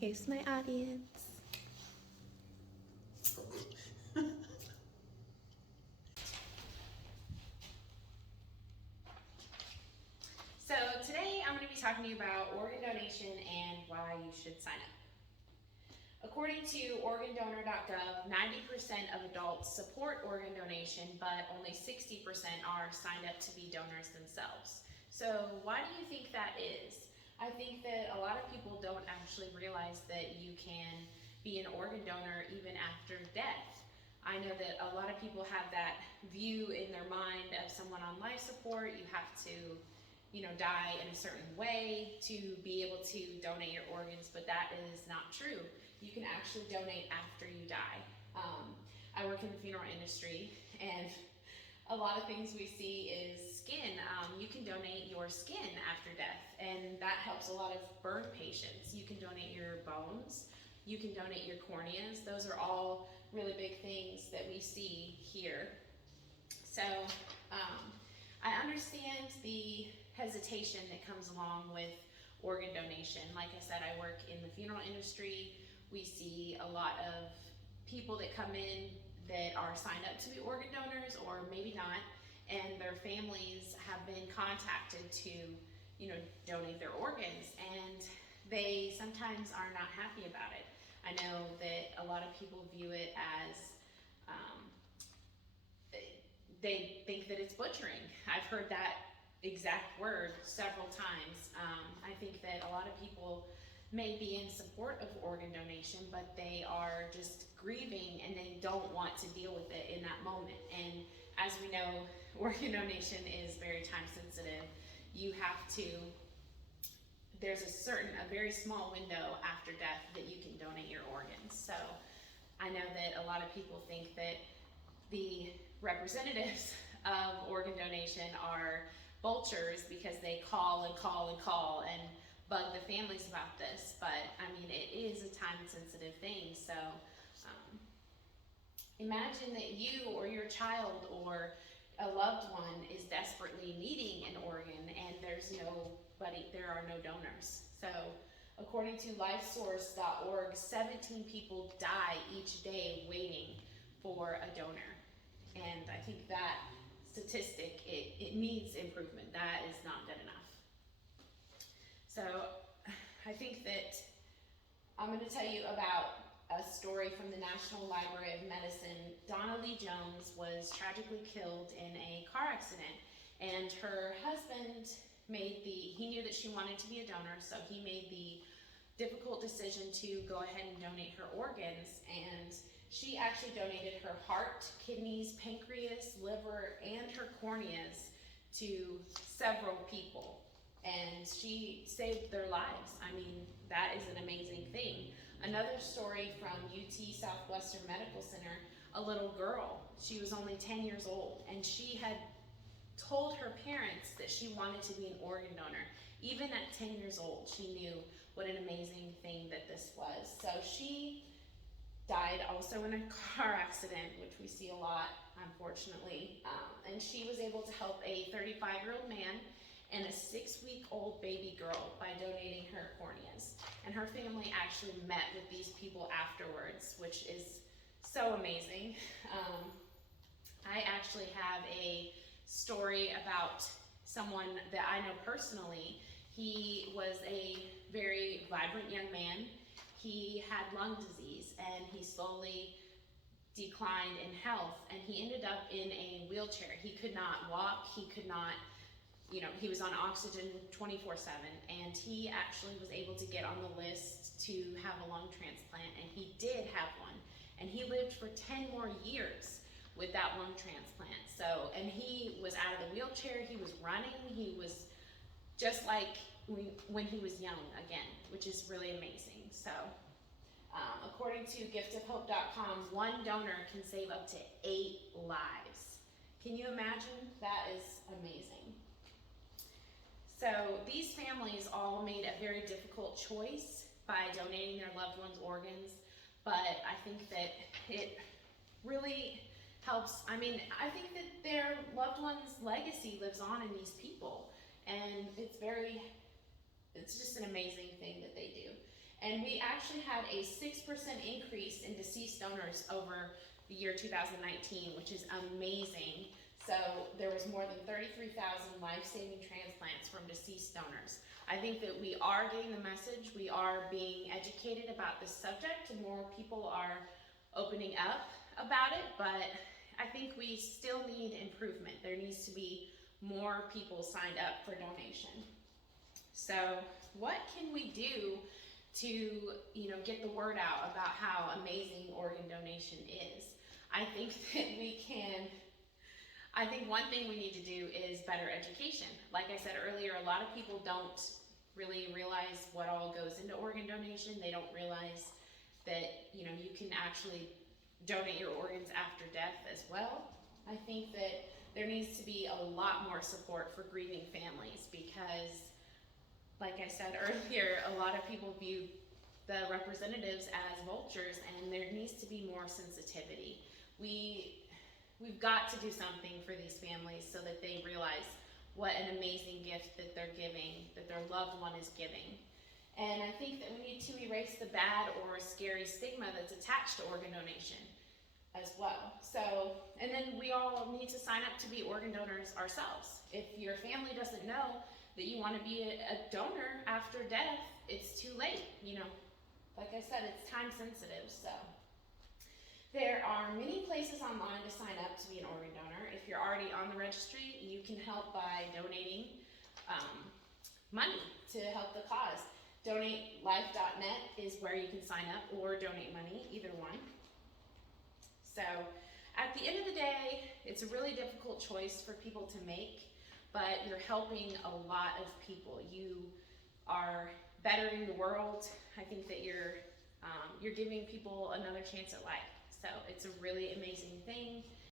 Here's my audience. So today I'm going to be talking to you about organ donation and why you should sign up. According to organdonor.gov, 90% of adults support organ donation, but only 60% are signed up to be donors themselves. So why do you think that is? I think that a lot of people don't actually realize that you can be an organ donor even after death. I know that a lot of people have that view in their mind of someone on life support. You have to die in a certain way to be able to donate your organs, but that is not true. You can actually donate after you die. I work in the funeral industry, and a lot of things we see is skin. You can donate your skin after death, and that helps a lot of burn patients. You can donate your bones. You can donate your corneas. Those are all really big things that we see here. So I understand the hesitation that comes along with organ donation. Like I said, I work in the funeral industry. We see a lot of people that come in that are signed up to be organ donors, or maybe not, and their families have been contacted to donate their organs, and they sometimes are not happy about it. I know that a lot of people view it as they think that it's butchering. I've heard that exact word several times. I think that a lot of people may be in support of organ donation, but they are just grieving and they don't want to deal with it in that moment. And as we know, organ donation is very time sensitive. You have to, there's a very small window after death that you can donate your organs. So I know that a lot of people think that the representatives of organ donation are vultures because they call and call and call and bug the families about this, but I mean, it is a time-sensitive thing. So imagine that you or your child or a loved one is desperately needing an organ, and there are no donors. So according to lifesource.org, 17 people die each day waiting for a donor. And I think that statistic, it needs improvement. That is not good enough. So I think that I'm going to tell you about a story from the National Library of Medicine. Donna Lee Jones was tragically killed in a car accident, and her husband he knew that she wanted to be a donor, so he made the difficult decision to go ahead and donate her organs. And she actually donated her heart, kidneys, pancreas, liver, and her corneas to several people, and she saved their lives. I mean, that is an amazing thing. Another story from UT Southwestern Medical Center, a little girl, she was only 10 years old, and she had told her parents that she wanted to be an organ donor. Even at 10 years old, she knew what an amazing thing that this was. So she died also in a car accident, which we see a lot, unfortunately. And she was able to help a 35-year-old man and a 6-week-old baby girl by donating her corneas. And her family actually met with these people afterwards, which is so amazing. I actually have a story about someone that I know personally. He was a very vibrant young man. He had lung disease, and he slowly declined in health, and he ended up in a wheelchair. He could not walk, he could not, he was on oxygen 24/7, and he actually was able to get on the list to have a lung transplant, and he did have one, and he lived for 10 more years with that lung transplant. So, and he was out of the wheelchair, he was running, he was just like when he was young again, which is really amazing. So according to giftofhope.com, one donor can save up to 8 lives. Can you imagine? That is amazing. So these families all made a very difficult choice by donating their loved ones' organs, but I think that it really helps. I mean, I think that their loved one's legacy lives on in these people, and it's just an amazing thing that they do. And we actually had a 6% increase in deceased donors over the year 2019, which is amazing. So there was more than 33,000 life-saving transplants from deceased donors. I think that we are getting the message, we are being educated about this subject, and more people are opening up about it, but I think we still need improvement. There needs to be more people signed up for donation. So what can we do to, get the word out about how amazing organ donation is? I think one thing we need to do is better education. Like I said earlier, a lot of people don't really realize what all goes into organ donation. They don't realize that, you can actually donate your organs after death as well. I think that there needs to be a lot more support for grieving families because, like I said earlier, a lot of people view the representatives as vultures, and there needs to be more sensitivity. We've got to do something for these families so that they realize what an amazing gift that they're giving, that their loved one is giving. And I think that we need to erase the bad or scary stigma that's attached to organ donation as well. So, and then we all need to sign up to be organ donors ourselves. If your family doesn't know that you want to be a donor after death, it's too late. Like I said, it's time sensitive. So there are many places online to sign up to be an organ donor. If you're already on the registry, you can help by donating money to help the cause. DonateLife.net is where you can sign up, or donate money, either one. So at the end of the day, it's a really difficult choice for people to make, but you're helping a lot of people. You are bettering the world. I think that you're giving people another chance at life. So it's a really amazing thing.